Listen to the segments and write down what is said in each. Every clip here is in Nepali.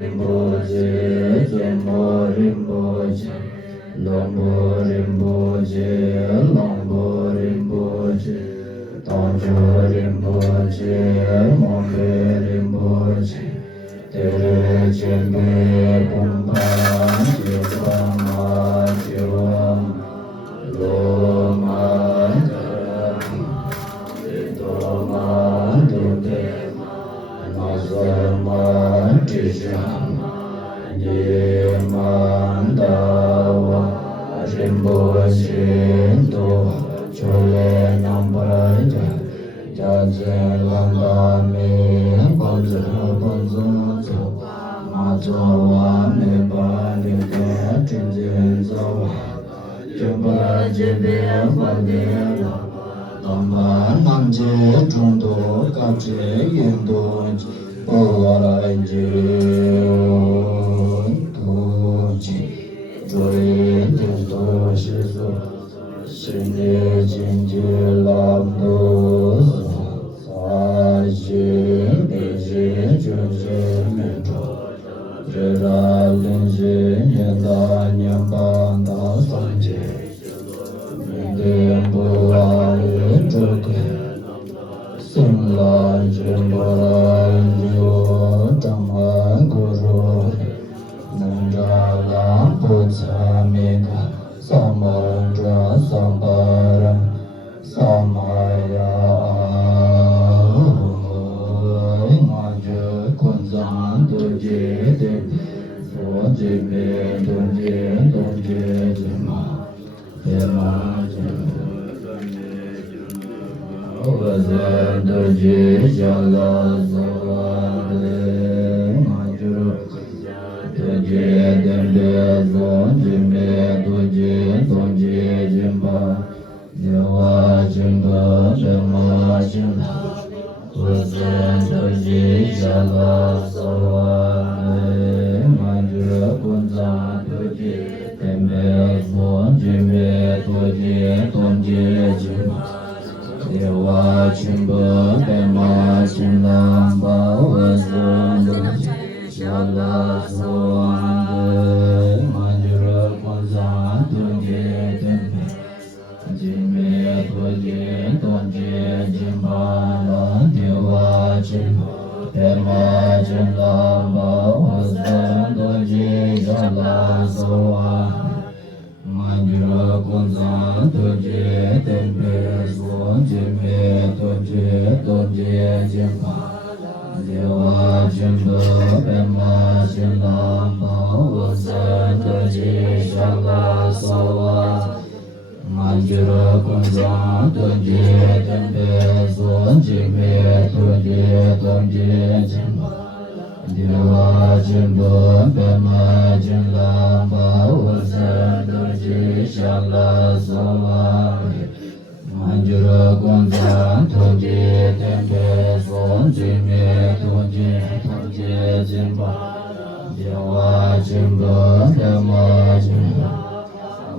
Rinpoche, Zombo Rinpoche, Lombo Rinpoche, Lombo Rinpoche, Tongcho Rinpoche, Mombe Rinpoche, Tere Chenpe Pumpa, Chivama, Chivama, Loma, Vidoma, Dute, Nazama, Tishama, Yemandawa, Rinpoche, Do, Chole Nambraja, Jaze Landami, Bonzo, Bonzo, Mazowa, Nebali, Tinzin Zawa, Jumba, Jibe, Vandela, Damba, Namje, Jundo, Kache, Yendo, Pora, Tuji, Joy, Tindo, Shizu, Shinde, Jinji, Lamdo, Saji, Beji, Juji, Metro, Jira, Linji, Yenda, Nyambanda, Sanje, Mendembula, Juke, Simla, Jimbora, Yo, Dhamma, Guru, Nandala, Buddha, Mega, Samara, Sambara, Samaya, Maja, Kunzan, Duje, Sojibe, Duje, Jima, Yama, Vaza, Duje, Jala, Zawade, Majuru, Duje, Dembe, Zonjime, Duje, Jimba, Yawa, Jimba, Jama, Jimba, Vaza, Duje, Jala, Zawade, Majuru, Kunza, Duje, Dembe, Zonjime, Duje, Jimba, Dewa Chimba, Pema, Chimlamba, Wazanda, Shala, Swande, Manjura, Kwanza, Tunje, Tempe, Jime, Tuje, Tunje, Jimbala, Dewa Chimba, Pema, Chimlamba, Wazanda, Shala, Swande, Manjura, Kwanza, Tuje, Tempe, Jime, Tuje, Jimba, Dewa, Jimba, Pema, Jimlamba, Waza, Tuje, Shala, Sawa, Manjura, Kunza, Tuje, Tempe, Jime, Tuje, Jimba, Dewa, Jimba, Pema, Jimlamba, Waza, Tuje, Shala, Sawa, Manjura, Kunza, Tuje, Tempe, Jime, Tuje, Jimba, Dewa, Jimba, Pema, Jimba,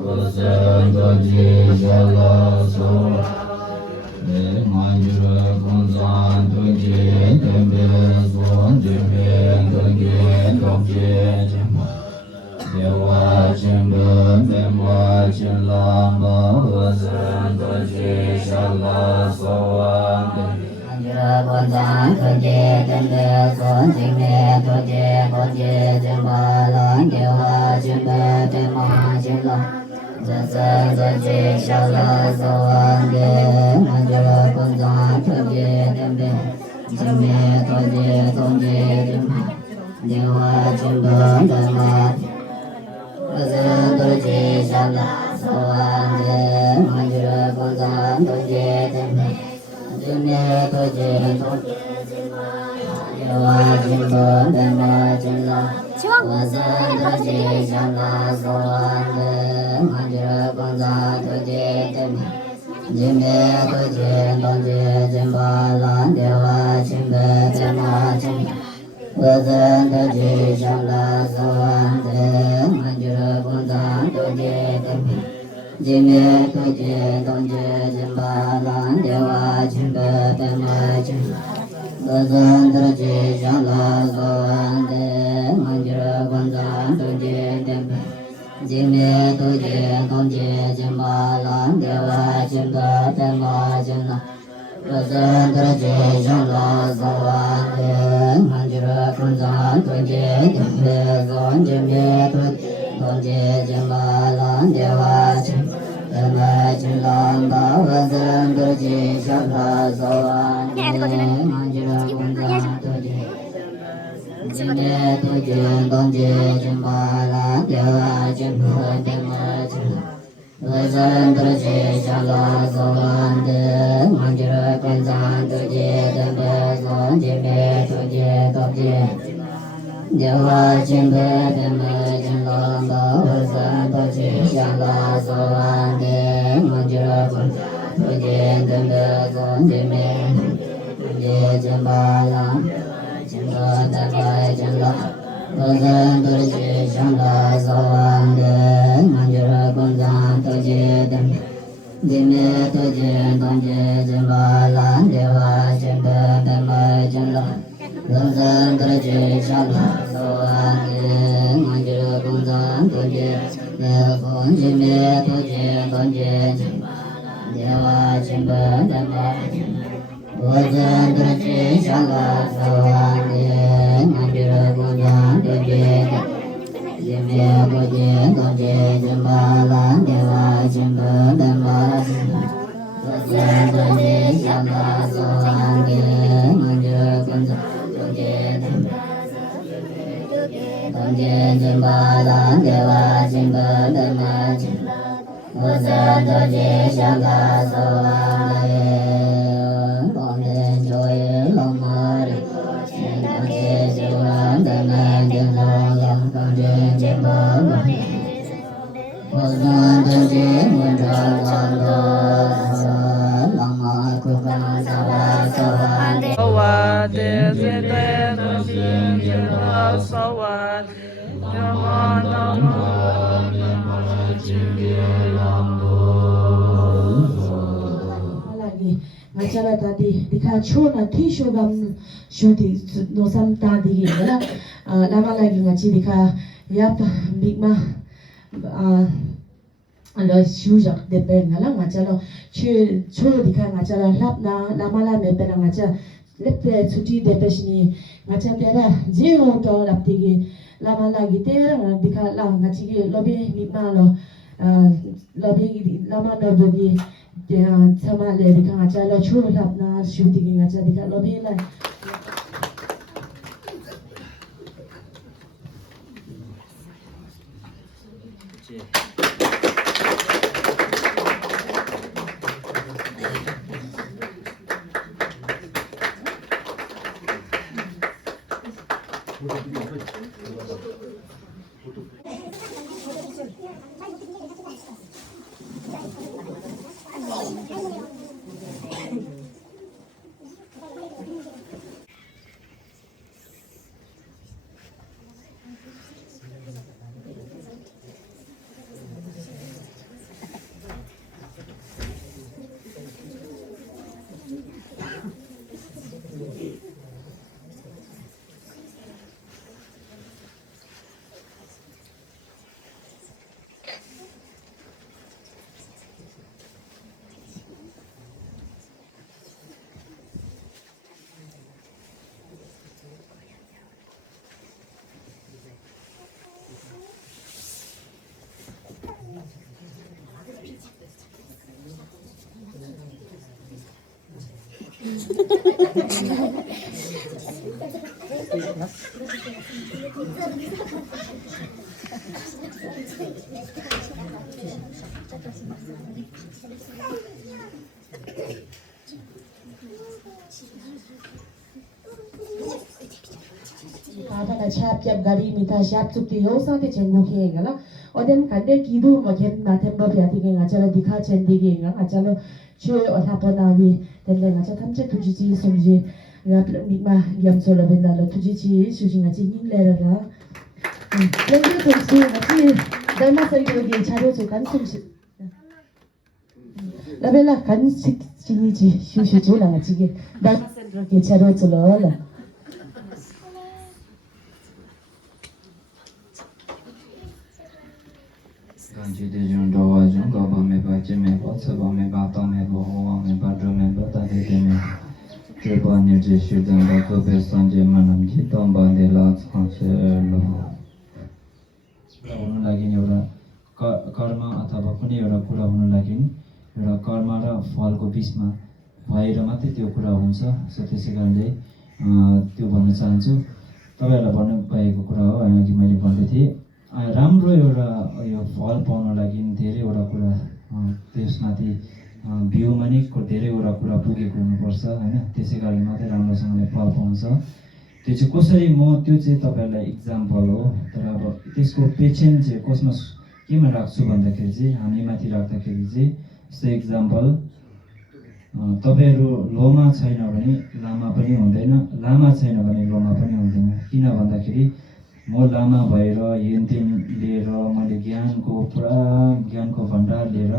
Waza, Tuje, Shala, Sawa, Manjura, Kunza, Tuje, Tempe, Jime, Tuje, Jimba, Dewa, Jimba, Pema, Jimlamba, Waza, Tuje, Shala, Sawa, Manjura, Kunza, Tuje, Tempe, Jime, Tuje, Jimba, Dewa, Jimba, Pema, Jimlamba, Waza, Tuje, Shala, Sawa, Manjura, Kunza, Tuje, Tempe, Jime, Tuje, Jimba, Dewa, Jimba, Pema, Waza, Tuje, Shala, Sawa, Manjura, Kunza, Tuje, Tempe, Jime, Tuje, Dewa, Jimba, Pema, Jimlamba, Waza, Tuje, Shala, Sawa, Manjura, Kunza, Tuje, Tempe, Jime, Tuje, Jimba, Dewa, Jimba, Pema, Jimlamba, Waza, Tuje, Shala, Sawa, Manjura, Kunza, Tuje, Tempe, Jime, Tuje, Jimba, Dewa, Jimba, Pema, Jimlamba, Waza, Tuje, Shala, Sawa, manjira gunzan tuje tempe jime tuje tongje jimba lan dewa jimba temba jimla Razan traje jangla zawan manjira gunzan tuje tempe zon jime tuje tongje jimba lan dewa jimba temba jimla razan traje jangla zawan manjira gunzan tuje Jine tuje tongje jimba lan dewa jimba temba jimla Razan traje jangla zawan manjira gunzan tuje tempe zon jime tuje tongje Dewa jimbe tembe jimla razan traje jangla zawan manjira gunzan tuje tempe zon jime tuje jimba lan jimba tembe jimla razan traje jangla zawan manjira gunzan tuje tempe Jime tuje tongje jimba lan dewa jimbe tembe jimla razan traje jangla zawan manjira gunzan tuje zon jime tuje tongje jimba dewa jimbe tembe razan traje jangla zawan manjira gunzan tuje Jime tuje tongje jimba lan dewa jimbe tembe razan traje jangla zawan manjira gunzan tuje tongje jimba lan dewa jimbe tembe razan traje jangla zawan tongje joye lamari tongje jiwan tembe jimla tongje jimba razan traje manjira lama kukan sawa sawan Sawan Sete Jimba Sawan Yaman lagi ngacara tadi dikacu nanti shogam shoti nosam tadi gila lama lagi ngaji dika yap bigma alo shujak depen ngala ngacalo chu dika ngacalo lap na lama la mepen ngaca lepte chuti depesni ngaca tera jeo to laptigi lama lagi tera dika la ngaci gi lobi bigma lo lobi lama no bogi sama le dika ngacalo chu lap na shooting ngaca dika lobi la Chap jab gari mita chap chukti yo sa te chengu ke ngala odem kande kidu mojen na tembo pyati ke ngachala dikha chendi ke nga ngachala chue otha pona wi tende ngacha thamche tuji chi somji nga mikma yam solo benda lo tuji chi suji ngachi ning le ra lengi tumsi ngachi dama sari ko ge charo chu kan sumsi labela kan sik chini chi shu shu chu la ngachi ge dama sari ko ge charo chu lo la Kanji de jun dowa jun go ba me ba je me ba tsa ba me ba ta me ba ho wa me ba dro me ba ta de de me je ba ni je shi dan ba ko be san je manam ji tom ba de la chang se lo हुनु लागि एउटा कर्म अथवा कुनै एउटा कुरा हुनु लागि एउटा कर्म र फलको बिचमा भएर मात्रै त्यो कुरा हुन्छ सो त्यसै कारणले त्यो भन्न चाहन्छु तपाईहरुलाई भन्नु भएको कुरा हो अघि मैले भन्दै थिएँ राम्रो एउटा यो फल पाउन लागि धेरैवटा कुरा त्यसमाथि बिउमा नै धेरैवटा कुरा पुगेको हुनुपर्छ हैन त्यसै कारणले मात्रै राम्रोसँगले फल पाउँछ त्यो चाहिँ कसरी त्यो चाहिँ तपाईहरुलाई एक्जाम्पल हो तर अब त्यसको पेशेन्स चाहिँ कसमा केमा राख्छु भन्दाखेरि चाहिँ हामी माथि राख्दाखेरि चाहिँ जस्तो एक्जाम्पल तपाईहरु लोमा छैन भने लामा पनि हुँदैन लामा छैन भने लोमा पनि हुँदैन किन भन्दाखेरि म लामा भएर हेनतेन लिएर मैले ज्ञानको भण्डार लिएर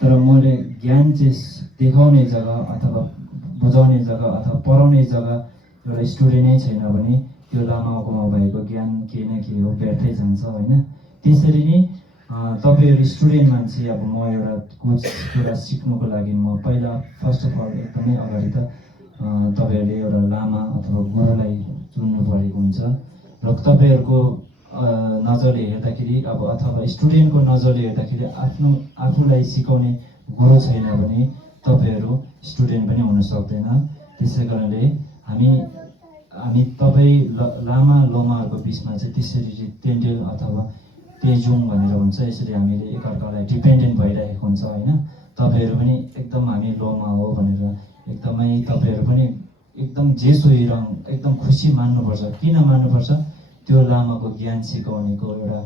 तर मैले ज्ञान चाहिँ देखाउने जग्गा अथवा बुझाउने जग्गा अथवा पढाउने जग्गा एउटा स्टुडेन्ट नै छैन भने त्यो लामाकोमा भएको ज्ञान के न के हो व्यर्थै जान्छ हैन त्यसरी नै तपाईहरु स्टुडेन्ट मान्छे अब म एउटा कुछ कुरा सिक्नुको लागि म पहिला फर्स्ट अफ अल एकदमै अगाडि त तपाईहरुले एउटा लामा अथवा गुरुलाई चुन्नु परेको हुन्छ र तपाईहरुको नजरले हेर्दाखेरि अब अथवा स्टुडेन्टको नजरले हेर्दाखेरि आफूलाई सिकाउने गुरु छैन भने तपाईहरु स्टुडेन्ट पनि हुन सक्दैन त्यसै कारणले हामी तपाई लामा लोमाहरुको बीचमा चाहिँ त्यसरी टेन्डेल अथवा तेजुङ भनेर हुन्छ यसरी हामीले एकअर्कालाई डिपेन्डेन्ट भइरहेको हुन्छ हैन तपाईहरु पनि एकदम हामी लोमा हो भनेर एकदमै तपाईहरु पनि एकदम जेसो हिरङ एकदम खुसी मान्नुपर्छ किन मान्नुपर्छ त्यो लामाको ज्ञान सिकाउनेको एउटा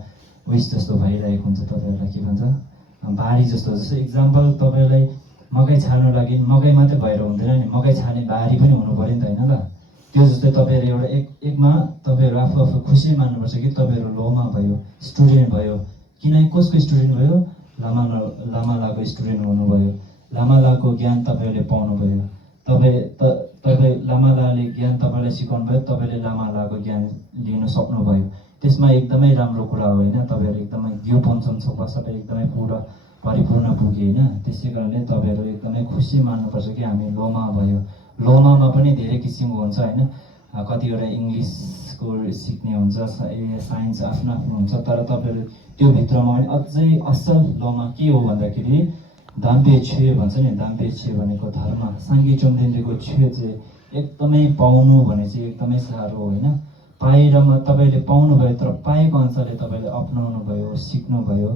विश जस्तो भइरहेको हुन्छ तपाईहरुलाई के भन्छ बारी जस्तो एक्जाम्पल तपाईहरुलाई मकै छाड्नु लागि मकै मात्रै भएर हुँदैन नि मकै छाड्ने बारी पनि हुनु पर्यो नि त हैन ल त्यो जस्तै तपाईहरु एउटा एकमा तपाईहरु आफू खुसी मान्नुपर्छ कि तपाईहरु लोमा भयो स्टुडेन्ट भयो किन कसको स्टुडेन्ट भयो लामालाको स्टुडेन्ट हुनुभयो लामालाको ज्ञान तपाईहरुले पाउनु भयो तपाई लामालाले ज्ञान तपाईलाई सिकाउनु भयो तपाईले लामालाको ज्ञान लिन सक्नुभयो त्यसमा एकदमै राम्रो कुरा हो हैन तपाईहरु एकदमै घिउ पञ्चम छोपा सबै एकदमै पूरा परिपूर्ण पुगे हैन त्यसै कारणले तपाईहरु एकदमै खुसी मान्नुपर्छ कि हामी लोमा भयो लोमामा पनि धेरै किसिमको हुन्छ हैन कतिवटा इंग्लिशको सिक्ने हुन्छ साइन्स आफ्नो हुन्छ तर तपाईहरु त्यो भित्रमा पनि अझै असल लोमा के हो भन्दाखेरि दाम्पे छे भन्छ नि दाम्पे छे भनेको धर्म सांगे चोमदेन्द्रको छे चाहिँ एकदमै पाउनु भने चाहिँ एकदमै साह्रो हो हैन पाएर तपाईले पाउनु भयो तर पाएको अनुसारले तपाईले अपनाउनु भयो सिक्नु भयो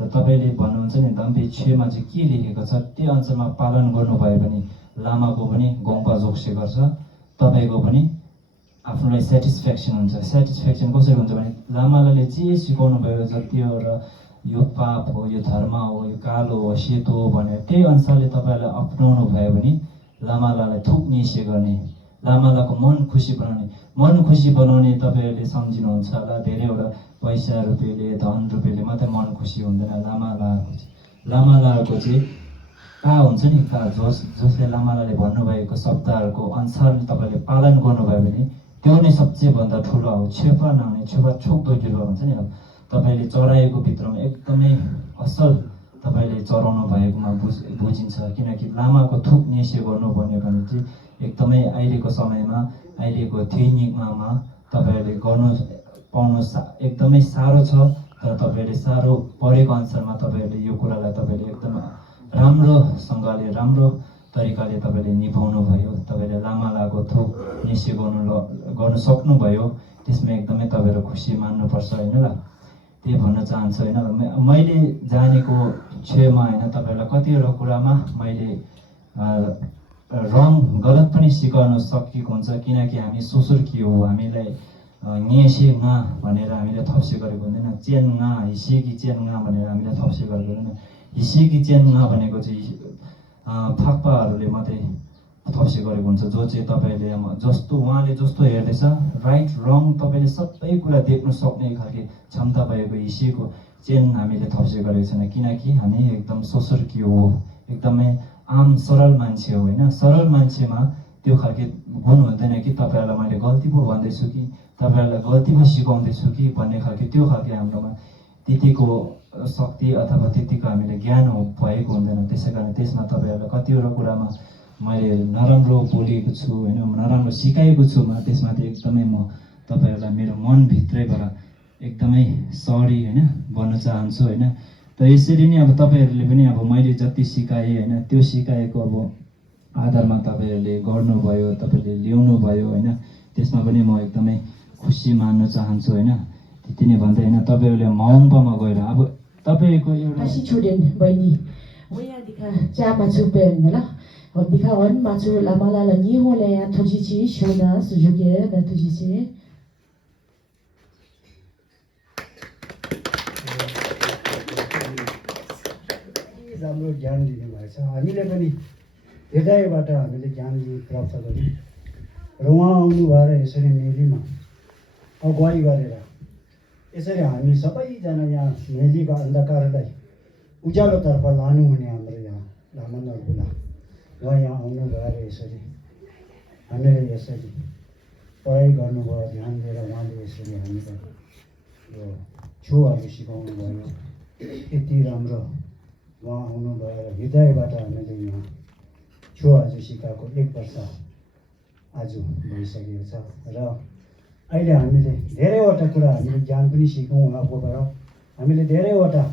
र तपाईले भन्नुहुन्छ नि दाम्पे छेमा चाहिँ के लेखेको छ त्यो अनुसारमा पालन गर्नुभयो भने लामाको पनि गोम्पा जोक्से गर्छ तपाईको पनि आफ्नोलाई सेटिस्फ्याक्सन हुन्छ सेटिस्फ्याक्सन कसरी हुन्छ भने लामाले जे सिकाउनु भयो जति एउटा यो पाप हो यो धर्म हो यो कालो हो सेतो हो भने त्यही अनुसारले तपाईलाई अपनाउनु भयो भने लामालाई थुक निश्चय गर्ने लामालाको मन खुसी बनाउने तपाईहरुले सम्झिनुहुन्छ होला धेरैवटा पैसा रुपैयाँले धन रुपैयाँले मात्रै मन खुसी हुँदैन लामालाको चाहिँ कहाँ हुन्छ नि कहाँ जसले लामालाले भन्नुभएको शब्दहरूको अनुसारले तपाईले पालन गर्नुभयो भने त्यो नै सबसे भन्दा ठुलो हो छेपा नहुने छेपा छोक्दो गिर्वा भन्छ नि अब तपाईले चराएको भित्रमा एकदमै असल तपाईले चराउनु भएकोमा बुझिन्छ किनकि लामाको थुक निश्चय गर्नु भनेको चाहिँ एकदमै अहिलेको समयमा अहिलेको थिङ्किङमा तपाईले गर्नु पाउनु एकदमै साह्रो छ तर तपाईले साह्रो परेको अनुसारमा तपाईले यो कुरालाई तपाईले एकदम राम्रोसँगले राम्रो तरिकाले तपाईले निभाउनु भयो तपाईले लामालाको थुक निश्चय गर्नु सक्नुभयो त्यसमा एकदमै तपाईहरु खुसी मान्नुपर्छ हैन ल त्यही भन्न चाहन्छु हैन मैले जानेको छेमा हैन तपाईहरुलाई कतिवटा कुरामा मैले गलत पनि सिकाउन सकेको हुन्छ किनकि हामी सोसुर के हो हामीलाई नेसे nga भनेर हामीले थप्से गरेको हुँदैन चेन nga हिसेकी चेन nga भनेर हामीले थप्से गरेको हुँदैन हिसेकी चेन nga भनेको चाहिँ फाक्पाहरूले मात्रै थप्से गरेको हुन्छ जो चाहिँ तपाईले जस्तो उहाँले जस्तो हेर्दैछ राइट रङ तपाईले सबै कुरा देख्न सक्ने खालको क्षमता भएको हिसेको चेन हामीले थप्से गरेको छैन किनकि हामी एकदम सोसुर के हो एकदमै आम सरल मान्छे हो हैन सरल मान्छेमा त्यो खालको गुण हुँदैन कि तपाईहरुलाई मैले गल्ती पो भन्दैछु कि तपाईहरुलाई गल्ती पो सिकाउँदैछु कि भन्ने खालको त्यो खालको हाम्रोमा त्यतिको शक्ति अथवा त्यतिको हामीले ज्ञान भएको हुँदैन। त्यसै कारण त्यसमा तपाईँहरूलाई कतिवटा कुरामा मैले नराम्रो बोलेको छु होइन, नराम्रो सिकाएको छु त्यसमाथि एकदमै म तपाईँहरूलाई मेरो मनभित्रैबाट एकदमै सरी होइन भन्न चाहन्छु होइन। त यसरी नै अब तपाईँहरूले पनि अब मैले जति सिकाएँ होइन त्यो सिकाएको अब आधारमा तपाईँहरूले गर्नुभयो, तपाईँहरूले ल्याउनु भयो होइन, त्यसमा पनि म एकदमै खुसी मान्न चाहन्छु होइन। त्यति नै भन्दै होइन तपाईँहरूले मङ्पमा गएर अब तपाईँको एउटा 다시 초den बहिनी 뭐야 디카 짜 마추 벤라 디카 원 마추 라마라라 니홀레야 토지치 쇼나 수주게 나 토지치 राम्रो ज्ञान दिनुभएछ। हामीले पनि हृदयबाट हामीले ज्ञान प्राप्त गऱ्यौँ र उहाँ आउनु भएर यसरी मेलीमा अगुवाई गरेर यसरी हामी सबैजना यहाँ मेलीको अन्धकारलाई उज्यालोतर्फ लानुहुने हाम्रो यहाँ लामा नरबुला उहाँ यहाँ आउनु भएर यसरी हामीले यसरी पढाइ गर्नुभयो, ध्यान दिएर उहाँले यसरी हामीलाई यो छुहरू सिकाउनु भयो। यति राम्रो उहाँ आउनु भएर हृदयबाट हामीले यहाँ छु आज सिकाएको 1 वर्ष आज भइसकेको छ र अहिले हामीले धेरैवटा कुरा हामीले ज्ञान पनि सिक्यौँ उहाँकोबाट। हामीले धेरैवटा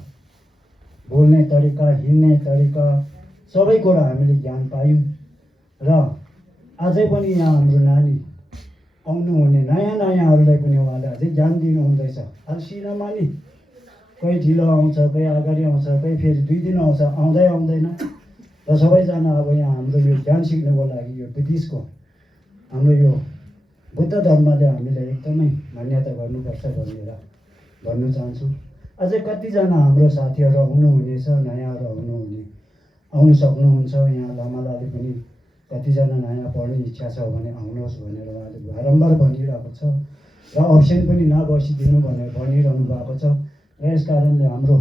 बोल्ने तरिका, हिँड्ने तरिका सबै कुरा हामीले ज्ञान पायौँ र अझै पनि यहाँ हाम्रो नानी आउनुहुने नयाँहरूलाई पनि उहाँले अझै ज्ञान दिनुहुँदैछ। अल्छी नमानी कोही ढिलो आउँछ, कोही अगाडि आउँछ, कोही फेरि 2 दिन आउँछ, आउँदै आउँदैन र सबैजना अब यहाँ हाम्रो यो ज्ञान सिक्नको लागि यो बुद्धिस्टको हाम्रो यो बुद्ध धर्मले हामीलाई एकदमै मान्यता गर्नुपर्छ भनेर भन्नु चाहन्छु। अझै कतिजना हाम्रो साथीहरू आउनुहुनेछ, नयाँहरू आउनु सक्नुहुन्छ। यहाँ लामालाले पनि कतिजना नयाँ पढ्ने इच्छा छ भने आउनुहोस् भनेर उहाँले बारम्बार भनिरहेको छ र अप्सन पनि नबसिदिनु भनेर भनिरहनु भएको छ। र यस कारणले हाम्रो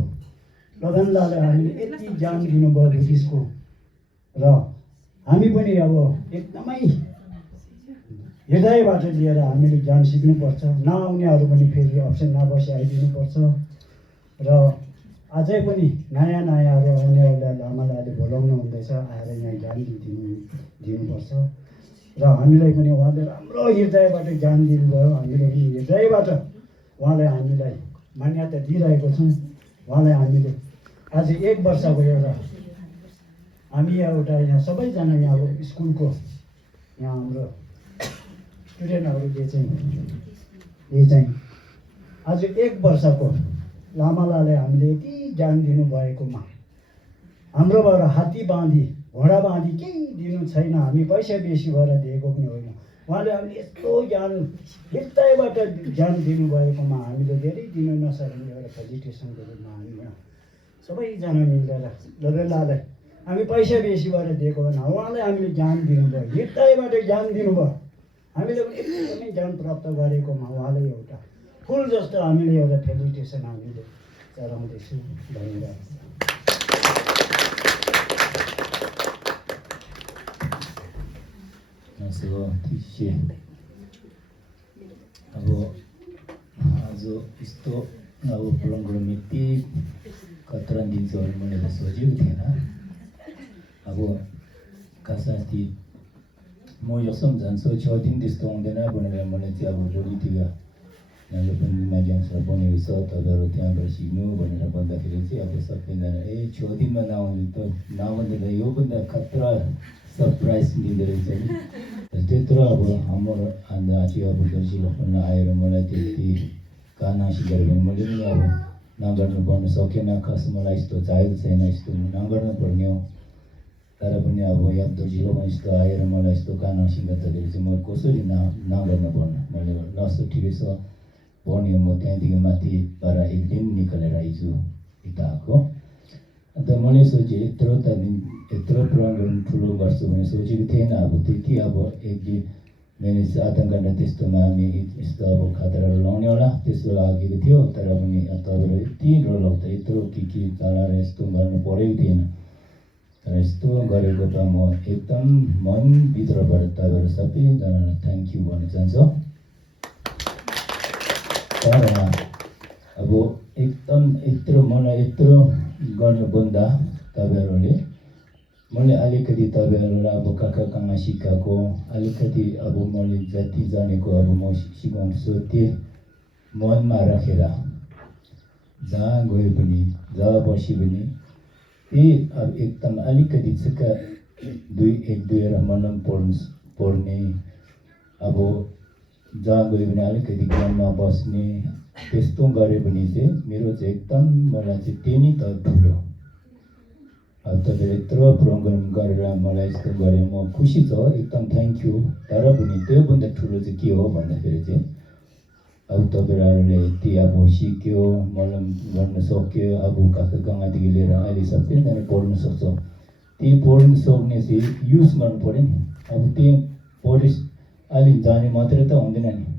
लगनलाले हामीले यति ज्ञान दिनुभयो बुद्धिस्टको र हामी पनि अब एकदमै हृदयबाट लिएर हामीले ज्ञान सिक्नुपर्छ। नआउनेहरू पनि फेरि अप्सन नबसी आइदिनुपर्छ र अझै पनि नयाँहरू आउनेहरूलाई लामालाले बोलाउनु हुँदैछ, आएर यहाँ ज्ञान दिनुपर्छ र हामीलाई पनि उहाँले राम्रो हृदयबाट ज्ञान दिनुभयो। हामीले पनि हृदयबाट उहाँलाई हामीलाई मान्यता दिइरहेको छौँ। उहाँलाई हामीले आज 1 वर्षको एउटा हामी एउटा यहाँ सबैजना यहाँ अब स्कुलको यहाँ हाम्रो स्टुडेन्टहरूले चाहिँ आज 1 वर्षको लामालाले हामीले यति ज्ञान दिनुभएकोमा हाम्रोबाट हात्ती बाँधी घोडा बाँधी केही दिनु छैन। हामी पैसा बेसी भएर दिएको पनि होइन। उहाँले हामीले यस्तो ज्ञान हृदयबाट ज्ञान दिनुभएकोमा हामीले धेरै दिनु नसक्ने एउटा फेलिटेसनको रूपमा हामी यहाँ सबैजना मिलेर लगनलालाई हामी पैसा बेसी भएर दिएको होइन, उहाँले हामीले ज्ञान दिनुभयो, हृदयबाट ज्ञान दिनुभयो। हामीले पनि एकदमै ज्ञान प्राप्त गरेकोमा उहाँले एउटा फुल जस्तो हामीले एउटा फेलिटेसन हामीले चढाउँदैछौँ भनेर अब आज यस्तो अब पुलङ्गो मिति खतरा दिन्छ भनेर सोचेको थिएन। अब खासमा म यो सम्झन्छु 6 दिन त्यस्तो आउँदैन भनेर मैले चाहिँ अब भोलितिर यहाँले पनि माध्यमसर बनेको छ, तपाईँहरू त्यहाँबाट सिक्नु भनेर भन्दाखेरि चाहिँ अब सबैजना 6 दिनमा नआउने त नभन्दा त योभन्दा खतरा सरप्राइज दिँदो रहेछ नि। त्यत्रो अब हाम्रो चाहिँ अब दर्जीले पनि आएर मलाई त्यति गाना सिकाएर भने मैले पनि अब नगर्नु पर्नु सकेन। खास मलाई यस्तो चाहेको छैन, यस्तो नगर्नु पर्ने हो। तर पनि अब यहाँ दर्जीले यस्तो आएर मलाई यस्तो गाना सिकाउँदाखेरि चाहिँ म कसरी नगर्नु पर्नु। मैले लस ठिकै छ भन्यो। म त्यहाँदेखि माथिबाट 1 दिन निकालेर आइछु यता आएको। अन्त मैले सोचेँ यत्रो प्रोग्राम ठुलो गर्छु भने सोचेको थिएन। अब त्यति अब 1 दिन मैले आधा घन्टा त्यस्तोमा हामी यस्तो अब खतराहरू लाउने होला त्यस्तो लागेको थियो। तर पनि तपाईँहरू यति डर लाग्दा यत्रो के चलाएर यस्तो गर्नु परेको थिएन। तर यस्तो गरेको त म एकदम मनभित्रबाट तपाईँहरू सबैजनालाई थ्याङ्क यू भन्न चाहन्छु। तर अब एक एकदम यत्रो मलाई यत्रो गर्नुभन्दा तपाईँहरूले मैले अलिकति तपाईँहरूलाई अब कहाँ कहाँ सिकाएको अलिकति अब मैले जति जानेको अब म सिकाउँछु त्यो मनमा राखेर जहाँ गए पनि जहाँ बसे पनि त्यही अब एकदम अलिकति चाहिँ एक दुईवटा मनम पढ्ने अब जहाँ गयो भने अलिकति मनमा बस्ने त्यस्तो गऱ्यो भने चाहिँ मेरो चाहिँ एकदम मलाई चाहिँ त्यही नै त ठुलो अब तपाईँले यत्रो प्रोग्राम गरेर मलाई यस्तो गरे म खुसी छ एकदम थ्याङ्क यू तर पनि त्योभन्दा ठुलो चाहिँ के हो भन्दाखेरि चाहिँ अब तपाईँहरूले यति अब सिक्यो मलाई गर्न सक्यो अब कहाँ कहाँदेखि लिएर अहिले सबैजना पढ्न सक्छ ती पढ्न सक्ने चाहिँ युज गर्नु पऱ्यो नि अब त्यो अहिले जाने मात्रै त हुँदैन नि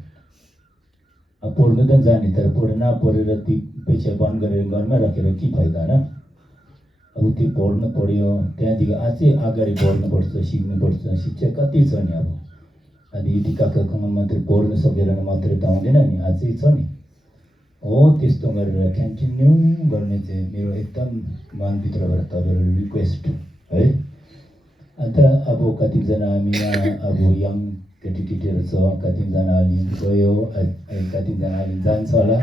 अब पढ्नु त जाने तर नपढेर ती पेसा बन्द गरेर घरमा राखेर के फाइदा होइन अब त्यो पढ्नु पऱ्यो त्यहाँदेखि अझै अगाडि बढ्नुपर्छ सिक्नुपर्छ शिक्षा कति छ नि अब अनि यदि कहाँ मात्रै पढ्नु सकेर मात्रै त आउँदैन नि अझै छ नि हो त्यस्तो गरेर कन्टिन्यू गर्ने चाहिँ मेरो एकदम मनभित्रबाट तपाईँहरू रिक्वेस्ट है अन्त अब कतिजना हामी यहाँ अब यङ केटीकेटीहरू छ कतिजना अलि गयो कतिजना अलि जान्छ होला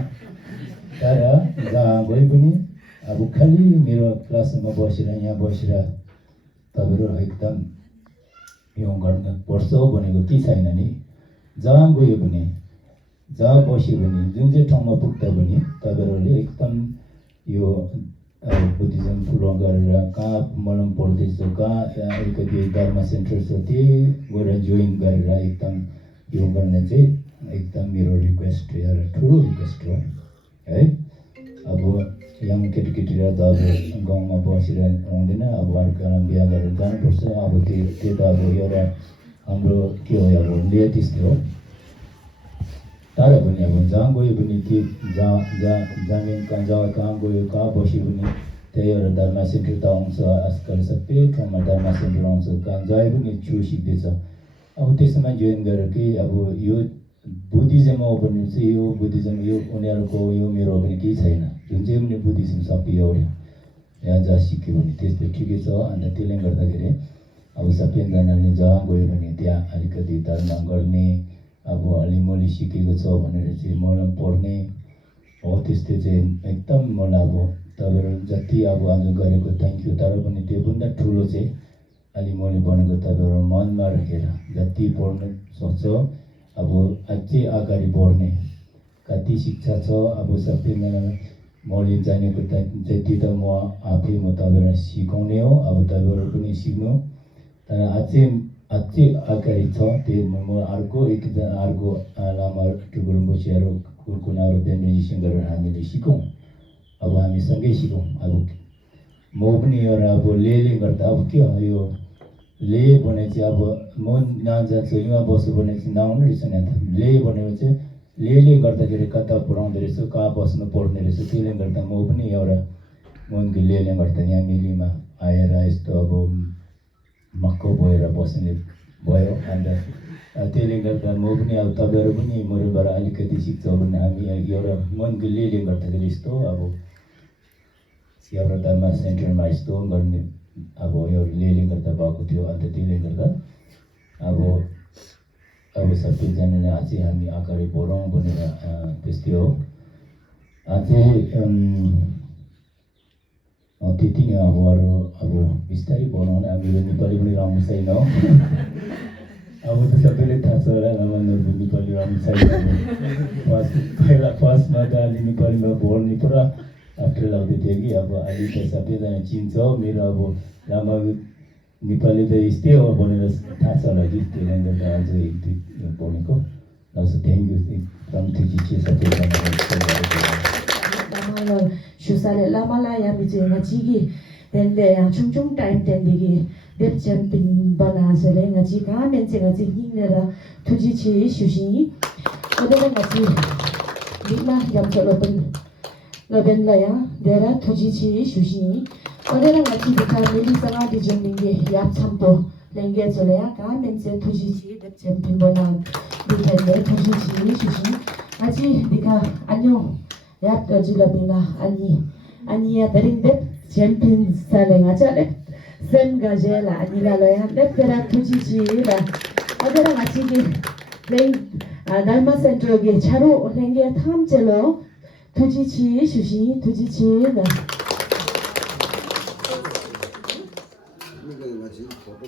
तर जहाँ गए पनि अब खालि मेरो क्लासमा बसेर यहाँ बसेर तपाईँहरू एकदम यो गर्न पर्छ भनेको के छैन नि जहाँ गयो भने जहाँ बस्यो भने जुन चाहिँ ठाउँमा पुग्दा पनि तपाईँहरूले एकदम यो बुद्धिज्म फलो गरेर कहाँ मलम पढ्दैछ कहाँ अलिकति धर्म सेन्टर छ त्यही गएर जोइन गरेर एकदम यो गर्ने चाहिँ एकदम मेरो रिक्वेस्ट एउटा ठुलो रिक्वेस्ट हो है अब यङ केटीकेटीलाई त अब गाउँमा बसेर हुँदैन अब अर्कालाई बिहा गरेर जानुपर्छ अब त्यो त अब एउटा हाम्रो के हो अब त्यस्तै हो तर पनि अब जहाँ गयो भने के जाने कहाँ गयो कहाँ बस्यो भने त्यही एउटा धर्म सेन्टर त आउँछ आजकल सबै ठाउँमा धर्म सेन्टर आउँछ कहाँ जहाँ पनि छु सिक्दैछ अब त्यसमा जोइन गरेर कि अब यो बुद्धिज्म हो भने चाहिँ यो बुद्धिज्म यो उनीहरूको यो मेरो हो भने केही छैन जुन चाहिँ पनि बुद्धिज्म सबै एउटै यहाँ जहाँ सिक्यो भने त्यस्तो ठिकै छ अन्त त्यसले गर्दाखेरि अब सबैजनाले जहाँ गयो भने त्यहाँ अलिकति धर्म गर्ने अब अलिमली सिकेको छ भनेर चाहिँ मलाई पढ्ने हो त्यस्तो चाहिँ एकदम मलाई अब तपाईँहरू जति अब आज गरेको थ्याङ्क यू तर पनि त्योभन्दा ठुलो चाहिँ अलिमली बनेको तपाईँहरू मनमा राखेर जति पढ्नु सक्छ अब अझै अगाडि बढ्ने कति शिक्षा छ अब सबैजना मैले जानेको जति त म आफै म तपाईँलाई सिकाउने हो अब तपाईँहरू पनि सिक्नु तर अझै अगाडि छ त्यो म अर्को एकजना अर्को लामा टुकुर बसीहरू कुकुनाहरू बेन्डेजिसन गरेर हामीले सिकौँ अब हामी सँगै सिकौँ अब म पनि एउटा अब लेले गर्दा अब के हो यो ले भने चाहिँ अब म नजान्छु यहाँ बस्छु भने चाहिँ नआउनु रहेछ नि अन्त ले भनेको चाहिँ ले गर्दाखेरि कता पुऱ्याउँदो रहेछ कहाँ बस्नु पर्ने रहेछ त्यसले गर्दा म पनि एउटा मनको लेले गर्दा यहाँ मिलीमा आएर यस्तो अब मक्को भएर बस्ने भयो अन्त त्यसले गर्दा म पनि अब तपाईँहरू पनि मबाट अलिकति सिक्छ भने हामी एउटा मनको लेले गर्दाखेरि यस्तो अब एउटा धर्म सेन्टरमा यस्तो गर्ने अब यो लेले गर्दा भएको थियो अन्त त्यसले गर्दा अब सबैजनाले अझै हामी अगाडि बढौँ भनेर त्यस्तै हो अझै त्यति नै अब अरू अब बिस्तारै बढाउँ हामीले नेपाली पनि राम्रो छैन हो अब त सबैले थाहा छ होला नेपाली राम्रो छैन फर्स्टमा त अलि नेपालीमा बोल्ने पुरा अप्ठ्यारो लाग्दै थियो कि अब अहिले त सबैजना चिन्छ मेरो अब लामा नेपाली त यस्तै हो भनेर थाहा छ होला कि त्यसले गर्दा आज एक दुई बोलेको थ्याङ्क यू एकदम ठिकै सबैजना Shusale lamala ya mije ngaji gi dende ya chung time dende gi dep champin bana sele ngaji ka men che ngaji hinne ra thuji chi shushi ode ngaji dikna yam chalo pen loben la ya dera thuji chi shushi ode ngaji dikha meli sanga di jomning ge yap champo lenge chole ya ka men che thuji chi dep champin bana dikha thuji chi shushi ngaji dikha anyo 약 거질러빙가 아니야 데링데 잼핀 살랭아 잘래 샘 가젤라 아니라로야 랩테라 투지지라 아데라 마치기 달마 센터게 차로 랭게 탐젤로 투지지 슈시 투지지나 photo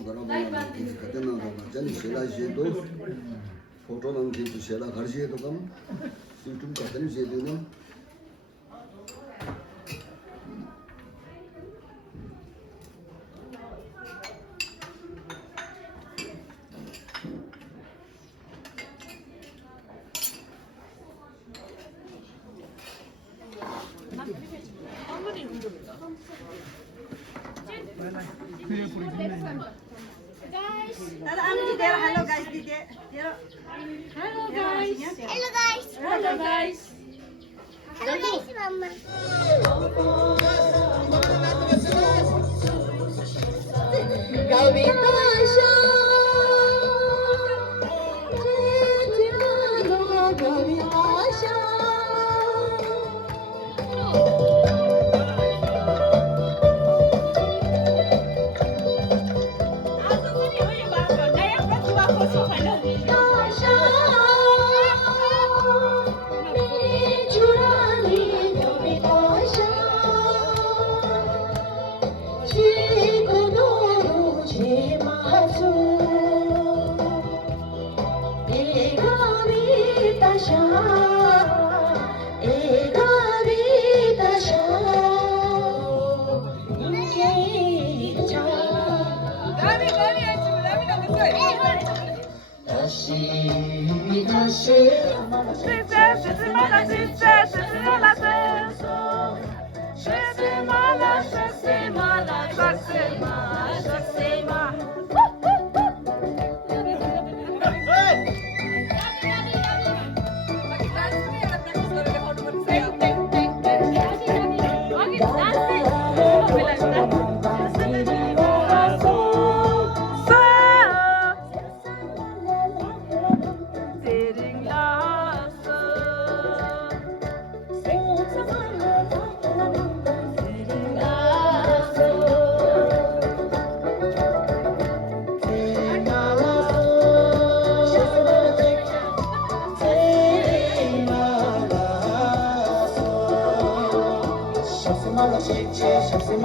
कते ना होगा चल शेला से तो फोटो नंग थी तो शेला घर से तो कम यूट्यूब कते नहीं से देना Hello guys.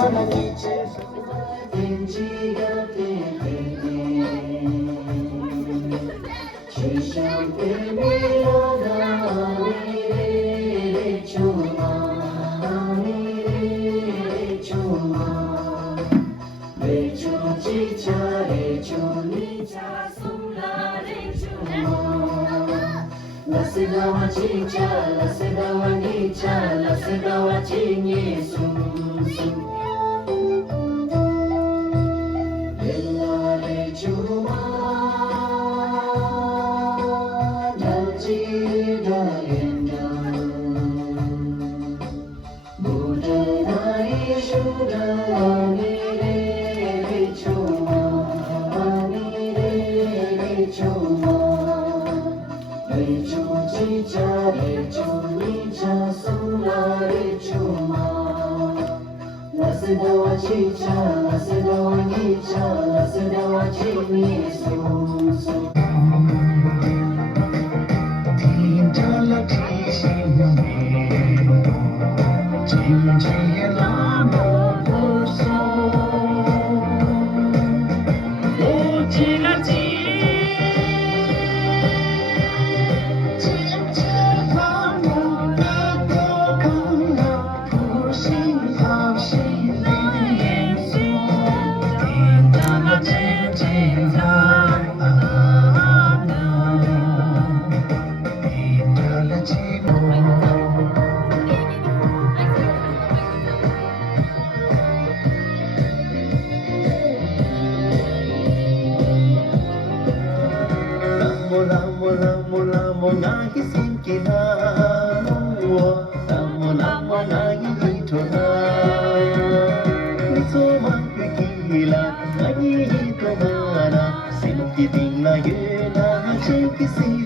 Mama. Kisi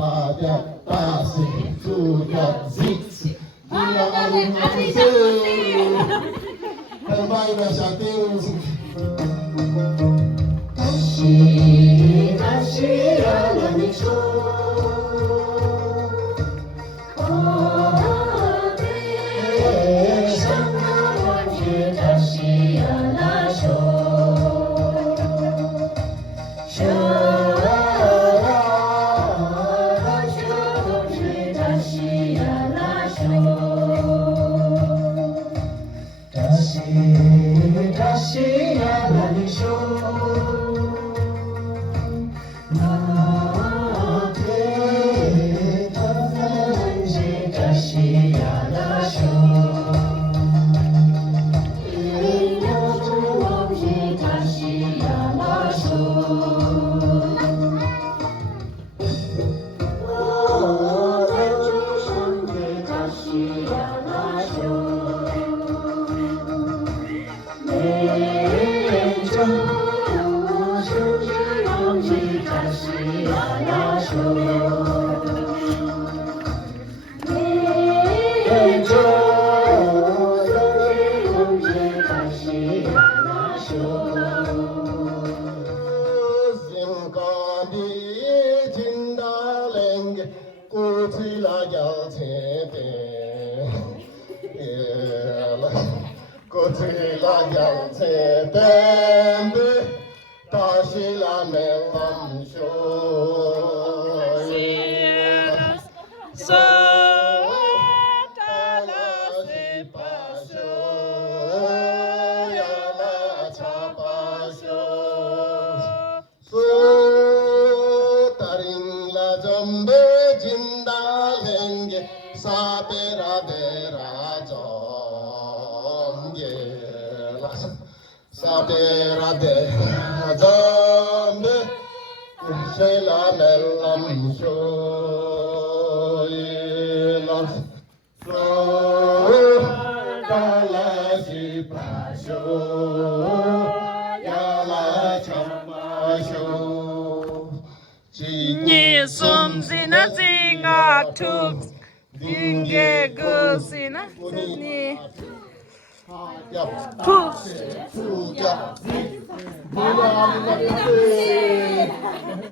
파벽 빠스 두벽 직 다시 다시 하나님 다시 하나님 나한테 당신이 다시 하나쇼 인여주 없이 다시 하나쇼 주선들 다시 하나쇼 다시 라멜 맘쇼 So 달라시 파쇼 야나 차파쇼 소 따링라 점베 진달랭게 사베라데라 점게라 사베라데라 점베 셀라멜람쇼 달라시 파쇼 야라 참마쇼 Nhi sum zina zinga tuk dinge gu zina ni 푸